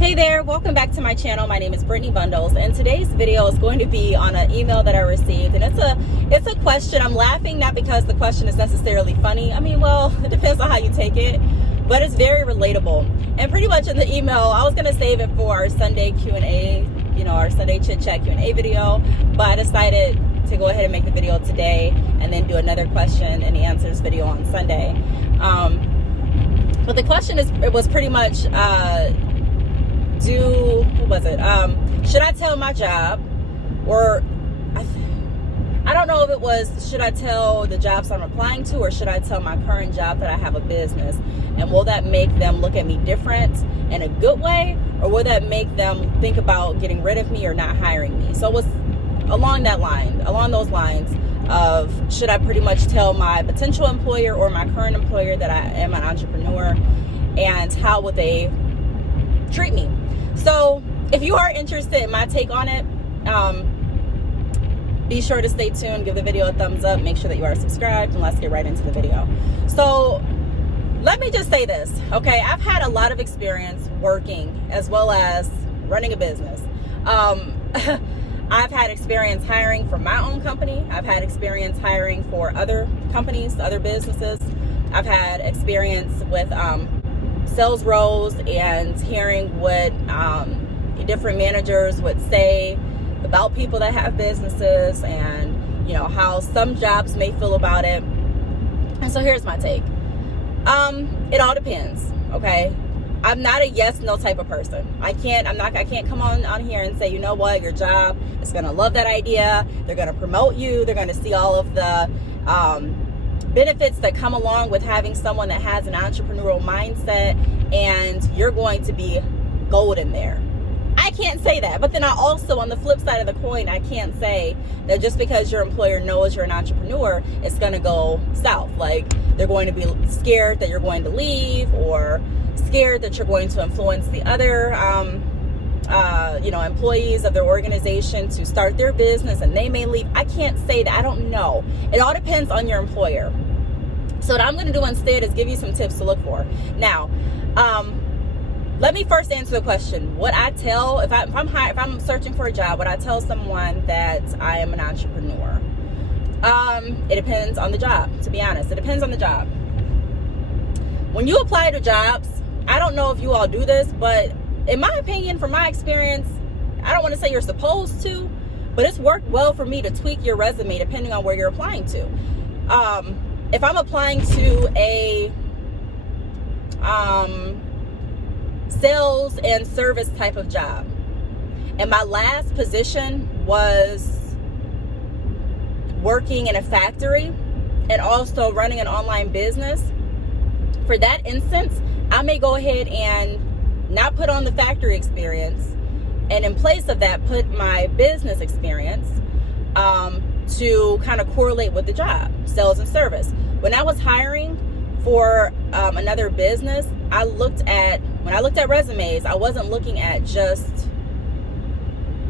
Hey there, welcome back to my channel. My name is Brittany Bundles, and today's video is going to be on an email that I received, and it's a question. I'm laughing not because the question is necessarily funny. I mean, well, it depends on how you take it, but it's very relatable. And pretty much in the email, I was gonna save it for our Sunday Q&A, our Sunday chit chat Q&A video, but I decided to go ahead and make the video today and then do another question and answers video on Sunday. But the question was pretty much, should I tell my job, or I don't know if it was, should I tell the jobs I'm applying to, or should I tell my current job that I have a business, and will that make them look at me different in a good way, or will that make them think about getting rid of me or not hiring me? So it was along those lines of, should I pretty much tell my potential employer or my current employer that I am an entrepreneur, and how would they treat me? So if you are interested in my take on it, be sure to stay tuned, give the video a thumbs up, make sure that you are subscribed, and let's get right into the video. So let me just say this, okay? I've had a lot of experience working as well as running a business. I've had experience hiring for my own company. I've had experience hiring for other companies, other businesses. I've had experience with sales roles and hearing what different managers would say about people that have businesses, and how some jobs may feel about it. And so here's my take. It all depends, okay? I'm not a yes no type of person. I can't come on here and say, you know what, your job is gonna love that idea, they're gonna promote you, they're gonna see all of the benefits that come along with having someone that has an entrepreneurial mindset, and you're going to be golden there. I can't say that. But then I also, on the flip side of the coin, I can't say that just because your employer knows you're an entrepreneur, it's going to go south. Like, they're going to be scared that you're going to leave, or scared that you're going to influence the other employees of their organization to start their business and they may leave. I can't say that. I don't know. It all depends on your employer. So what I'm going to do instead is give you some tips to look for. Now, let me first answer the question. What I tell, if I'm searching for a job, would I tell someone that I am an entrepreneur? It depends on the job, to be honest. It depends on the job. When you apply to jobs, I don't know if you all do this, but in my opinion, from my experience, I don't want to say you're supposed to, but it's worked well for me to tweak your resume depending on where you're applying to. If I'm applying to a sales and service type of job, and my last position was working in a factory and also running an online business, for that instance, I may go ahead and not put on the factory experience, and in place of that, put my business experience to kind of correlate with the job, sales and service. When I was hiring for another business, when I looked at resumes, I wasn't looking at just,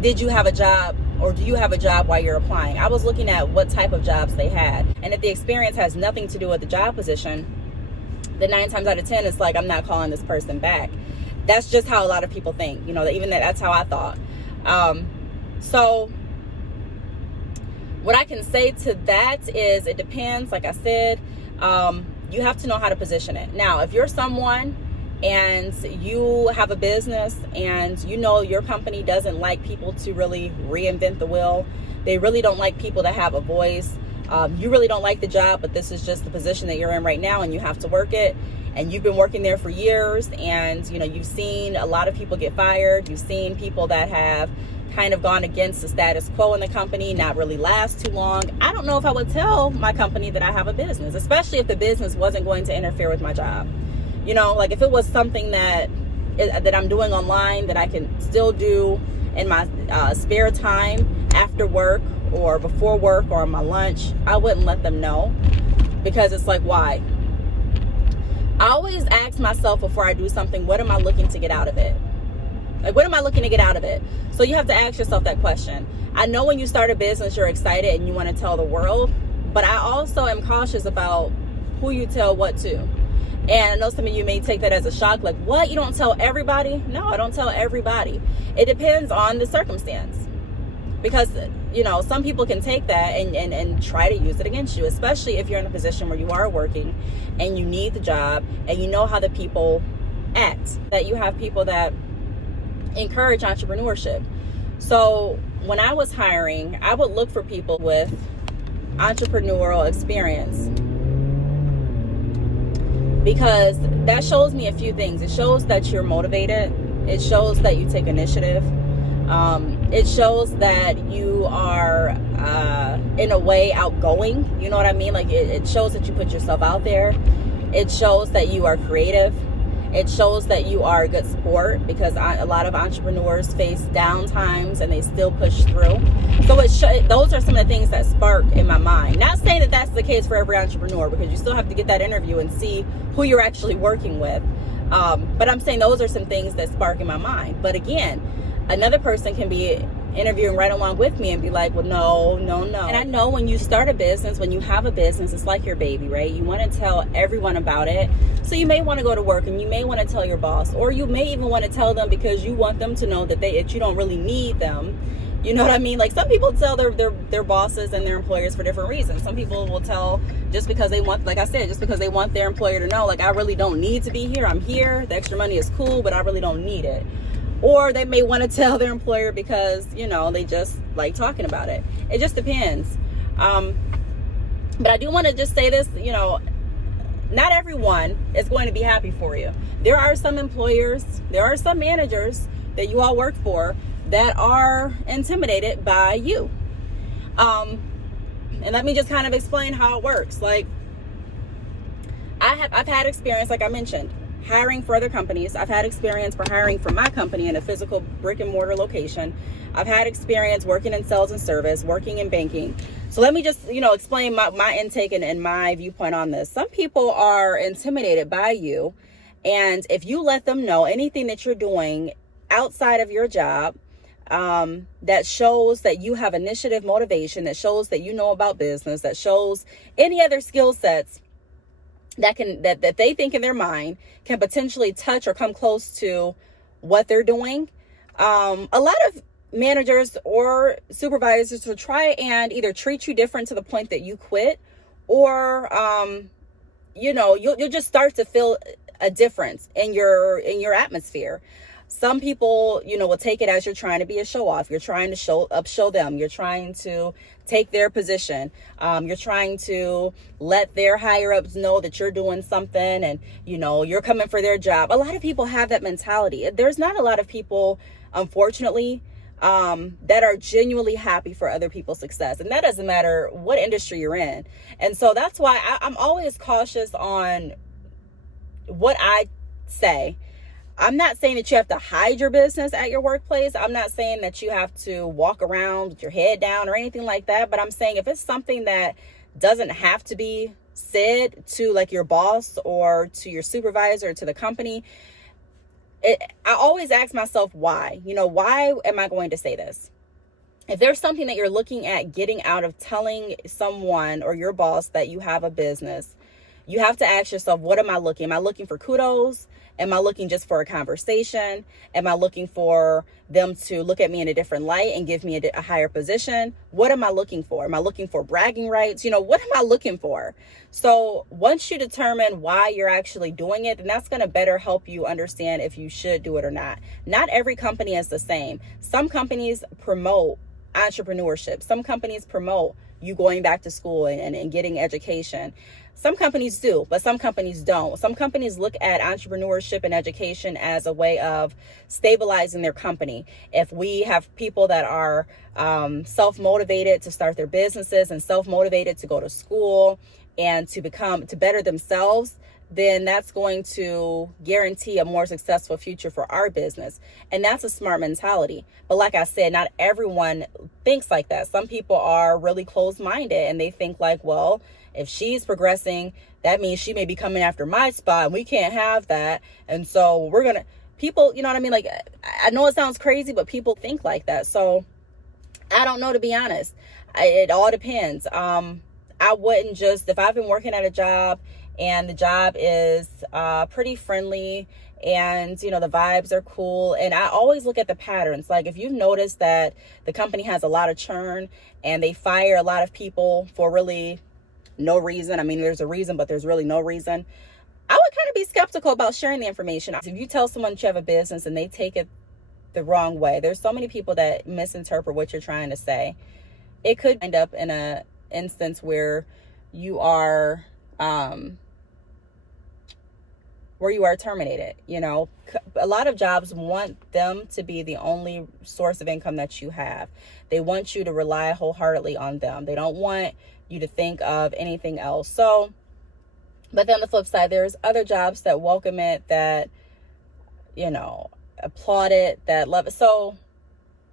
did you have a job, or do you have a job while you're applying? I was looking at what type of jobs they had. And if the experience has nothing to do with the job position, then 9 times out of 10, it's like, I'm not calling this person back. That's just how a lot of people think, that's how I thought. So what I can say to that is, it depends. Like I said, you have to know how to position it. Now, if you're someone and you have a business and your company doesn't like people to really reinvent the wheel, they really don't like people to have a voice, you really don't like the job, but this is just the position that you're in right now and you have to work it, and you've been working there for years, and you've seen a lot of people get fired, you've seen people that have kind of gone against the status quo in the company not really last too long, I don't know if I would tell my company that I have a business, especially if the business wasn't going to interfere with my job. Like if it was something that I'm doing online that I can still do in my spare time after work or before work or on my lunch, I wouldn't let them know, because it's like, why? I always ask myself before I do something, what am I looking to get out of it? Like, what am I looking to get out of it? So you have to ask yourself that question. I know when you start a business, you're excited and you want to tell the world, but I also am cautious about who you tell what to. And I know some of you may take that as a shock, like, what? You don't tell everybody? No, I don't tell everybody. It depends on the circumstance. Because, some people can take that and try to use it against you, especially if you're in a position where you are working and you need the job and you know how the people act, that you have people that encourage entrepreneurship. So when I was hiring, I would look for people with entrepreneurial experience, because that shows me a few things. It shows that you're motivated. It shows that you take initiative. It shows that you are, in a way, outgoing. You know what I mean? Like, it shows that you put yourself out there. It shows that you are creative. It shows that you are a good sport, because a lot of entrepreneurs face down times and they still push through. So those are some of the things that spark in my mind. Not saying that that's the case for every entrepreneur, because you still have to get that interview and see who you're actually working with. But I'm saying those are some things that spark in my mind. But again, another person can be interviewing right along with me and be like, well, no. And I know when you start a business, when you have a business, it's like your baby, right? You want to tell everyone about it. So you may want to go to work and you may want to tell your boss, or you may even want to tell them because you want them to know that you don't really need them. You know what I mean? Like, some people tell their bosses and their employers for different reasons. Some people will tell just because they want, like I said, just because they want their employer to know, like, I really don't need to be here. I'm here. The extra money is cool, but I really don't need it. Or they may want to tell their employer because, they just like talking about it. It just depends. But I do want to just say this, not everyone is going to be happy for you. There are some employers, there are some managers that you all work for that are intimidated by you. And let me just kind of explain how it works. Like, I've had experience, like I mentioned, hiring for other companies. I've had experience for hiring for my company in a physical brick and mortar location. I've had experience working in sales and service, working in banking. So let me just, explain my intake and my viewpoint on this. Some people are intimidated by you. And if you let them know anything that you're doing outside of your job, that shows that you have initiative, motivation, that shows that you know about business, that shows any other skill sets that they think in their mind can potentially touch or come close to what they're doing. A lot of managers or supervisors will try and either treat you different to the point that you quit, or you'll just start to feel a difference in your atmosphere. Some people, will take it as you're trying to be a show off. You're trying to show them. You're trying to take their position. You're trying to let their higher ups know that you're doing something and, you're coming for their job. A lot of people have that mentality. There's not a lot of people, unfortunately, that are genuinely happy for other people's success. And that doesn't matter what industry you're in. And so that's why I'm always cautious on what I say. I'm not saying that you have to hide your business at your workplace. I'm not saying that you have to walk around with your head down or anything like that. But I'm saying if it's something that doesn't have to be said to like your boss or to your supervisor or to the company, I always ask myself why. Why am I going to say this? If there's something that you're looking at getting out of telling someone or your boss that you have a business, you have to ask yourself, what am I looking? Am I looking for kudos? Am I looking just for a conversation? Am I looking for them to look at me in a different light and give me a higher position? What am I looking for? Am I looking for bragging rights? What am I looking for? So once you determine why you're actually doing it, then that's going to better help you understand if you should do it or not. Not every company is the same. Some companies promote entrepreneurship. Some companies promote you going back to school and getting education. Some companies do, but some companies don't. Some companies look at entrepreneurship and education as a way of stabilizing their company. If we have people that are self-motivated to start their businesses and self-motivated to go to school and to better themselves, then that's going to guarantee a more successful future for our business. And that's a smart mentality. But like I said, not everyone thinks like that. Some people are really closed-minded and they think like, well, if she's progressing, that means she may be coming after my spot and we can't have that. And so people, you know what I mean? Like, I know it sounds crazy, but people think like that. So I don't know, to be honest. It all depends. I wouldn't just, if I've been working at a job and the job is pretty friendly, and the vibes are cool. And I always look at the patterns. Like, if you've noticed that the company has a lot of churn and they fire a lot of people for really no reason, I mean, there's a reason, but there's really no reason, I would kind of be skeptical about sharing the information. If you tell someone that you have a business and they take it the wrong way, there's so many people that misinterpret what you're trying to say. It could end up in a instance where you are terminated. A lot of jobs want them to be the only source of income that you have. They want you to rely wholeheartedly on them. They don't want you to think of anything else. So, but then on the flip side, there's other jobs that welcome it, that applaud it, that love it. So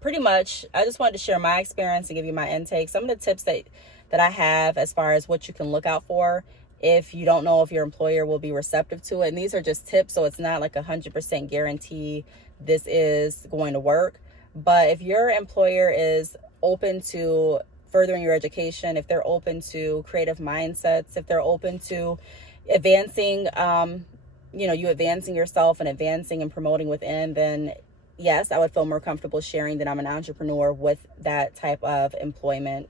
pretty much, I just wanted to share my experience and give you my intake, some of the tips that I have as far as what you can look out for if you don't know if your employer will be receptive to it. And these are just tips, so it's not like 100% guarantee this is going to work. But if your employer is open to furthering your education, if they're open to creative mindsets, if they're open to advancing, you advancing yourself and advancing and promoting within, then yes, I would feel more comfortable sharing that I'm an entrepreneur with that type of employment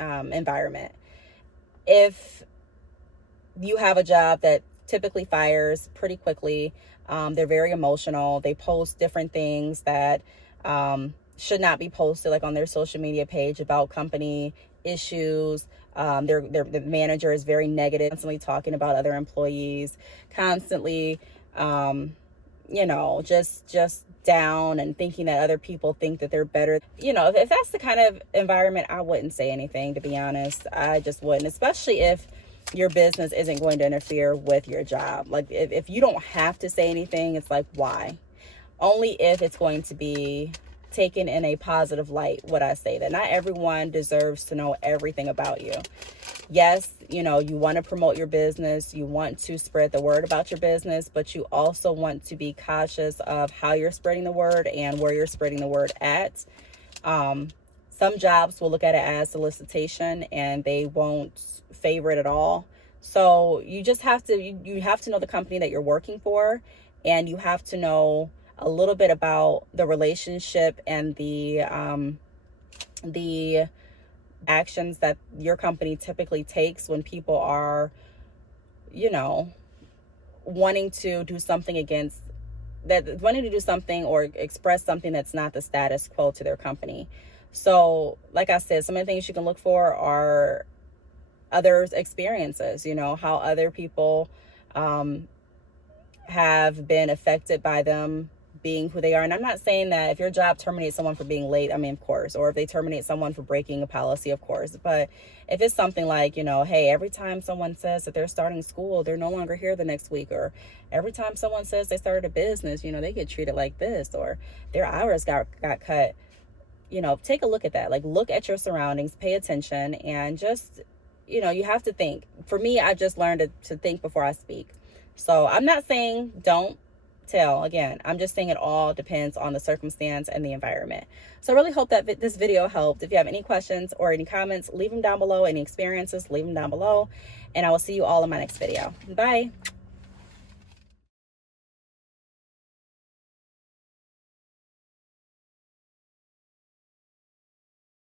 environment. If you have a job that typically fires pretty quickly, they're very emotional, they post different things that should not be posted, like on their social media page, about company issues. The manager is very negative, constantly talking about other employees, constantly just down and thinking that other people think that they're better. If that's the kind of environment, I wouldn't say anything, to be honest. I just wouldn't, especially if your business isn't going to interfere with your job. Like, if you don't have to say anything, it's like, why? Only if it's going to be taken in a positive light would I say that. Not everyone deserves to know everything about you. Yes, you want to promote your business, you want to spread the word about your business, but you also want to be cautious of how you're spreading the word and where you're spreading the word at. Some jobs will look at it as solicitation and they won't favor it at all. So you just have to, you have to know the company that you're working for, and you have to know a little bit about the relationship and the actions that your company typically takes when people are, wanting to do something or express something that's not the status quo to their company. So, like I said, some of the things you can look for are others' experiences, how other people have been affected by them being who they are. And I'm not saying that if your job terminates someone for being late, I mean, of course, or if they terminate someone for breaking a policy, of course. But if it's something like, hey, every time someone says that they're starting school, they're no longer here the next week, or every time someone says they started a business, they get treated like this, or their hours got cut, take a look at that. Like, look at your surroundings, pay attention, and just, you have to think. For me, I've just learned to think before I speak. So I'm not saying don't tell. Again, I'm just saying it all depends on the circumstance and the environment. So I really hope that this video helped. If you have any questions or any comments, leave them down below. Any experiences, leave them down below. And I will see you all in my next video. Bye.